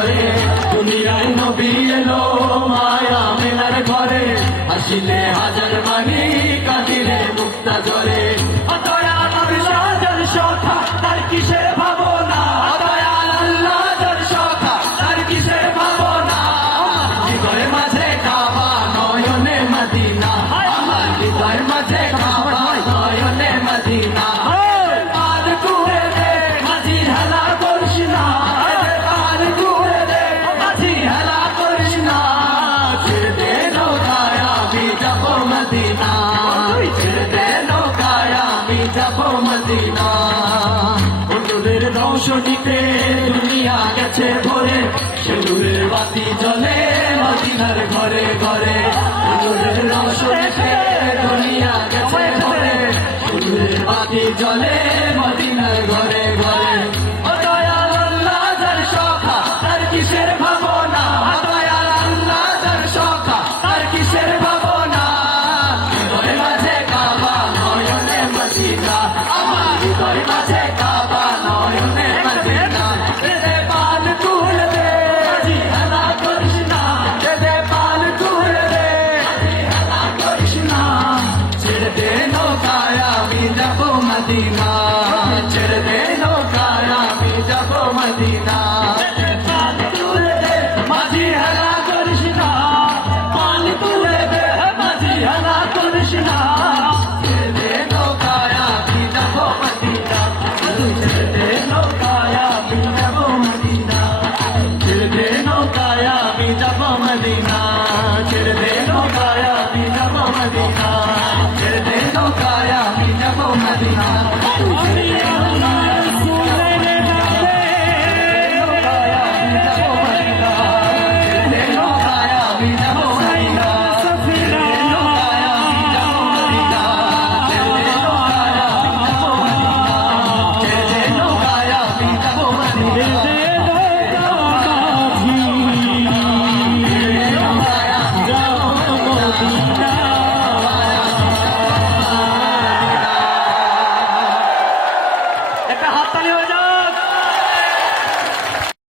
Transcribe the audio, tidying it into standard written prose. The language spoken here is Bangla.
করে দুনিয়ায় নবী এলো মায়া মেলার ঘরে হাসিলে হাজার বাণী কাঁদিলে মুক্তা জরে দয়াল আল্লাহ যার সখা তার কিসের ভাবনা দয়াল আল্লাহ যার সখা তার কিসের ভাবনা হৃদয়ের মাঝে কাবা নয়নে মদিনা আমার হৃদয়ের মাঝে কাবা নয়নে মদিনা মদিনার রৌশনীতে দুনিয়া গেছে ভরে সেলুরের বাতি জ্বলে মদিনার ঘরে ঘরে রৌশনীতে দুনিয়া গেছে ভরে সেলুরের বাতি জ্বলে মদিনার ঘরে ঘরে দয়াল আল্লাহ যার সখা তার কিসের ভাবনা দয়াল আল্লাহ যার সখা তার কিসের ভাবনা হৃদয় মাঝে কাবা নয়নে মদিনা আমার হৃদয় মাঝে কাবা নয়নে মদিনা দে পাল তুল দে হেলা করিস না দে পাল তুল দে হেলা করিস না ছেড়ে দে নৌকায় আমি যাব মদিনা ছেড়ে দে নৌকায় আমি যাব মদিনা পাল তুল দে মাঝি হেলা করিস না পাল তুল দে মাঝি হেলা করিস না মদিনা ছেড়ে দে নৌকায় আমি যাব মদিনা ছেড়ে দে নৌকায় আমি যাব মদিনা একটা হাততালি হয়ে